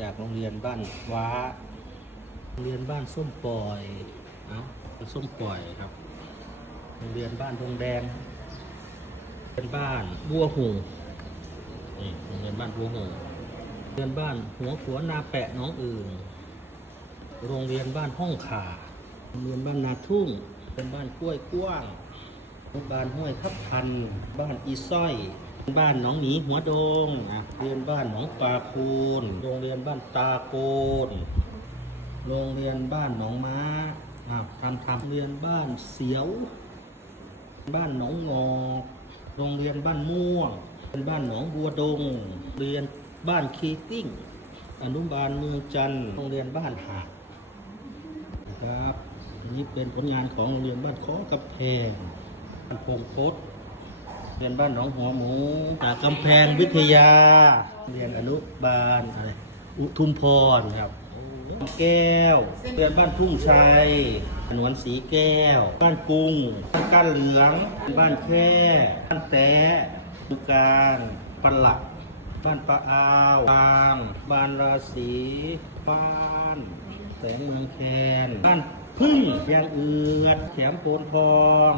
จากโรงเรียนบ้านว้า โรงเรียนบ้านส้มปล่อยเอ้าส้มปล่อยครับ โรงเรียนบ้านดงแดง เป็นบ้านบัวหูนี่โรงเรียนบ้านบัวหูโรงเรียนบ้านหัวขัวนาแปะน้องอื่น โรงเรียนบ้านห้องขาโรงเรียนบ้านนาทุ่ง เป็นบ้านกล้วยกว้างบ้านห้วยทับทัน บ้านอีส้อย บ้านหนองหมีหัวโดงอะเรียนบ้านหนองปลาคูนโรงเรียนบ้านตาโกนโรงเรียนบ้านหนองม้าอะทำทำเรียนบ้านเสียว บ้านหนองงอกโรงเรียนบ้านม่วงเป็นบ้านหนองบัวดง เรียนบ้านคีติ้ง อนุบาลเมืองจันทร์โรงเรียนบ้านหาดนะครับนี่เป็นผลงานของโรงเรียนบ้านเคาะกำแพงบ้านพงโคต เรียนบ้านหนองหัวหมูจากกำแพงวิทยา เรียนอนุบาลอะไรอุทุมพรครับแก้วเรียนบ้านทุ่งชัยหนวนสีแก้ว บ้านกรุงบ้านก้านเหลือง บ้านแค่บ้านแต้ดูการปลัก บ้านปะอาวบางบ้านราศีบ้านแสงเมืองแคนบ้านพึ่งยางเอือดแขมโพนทอง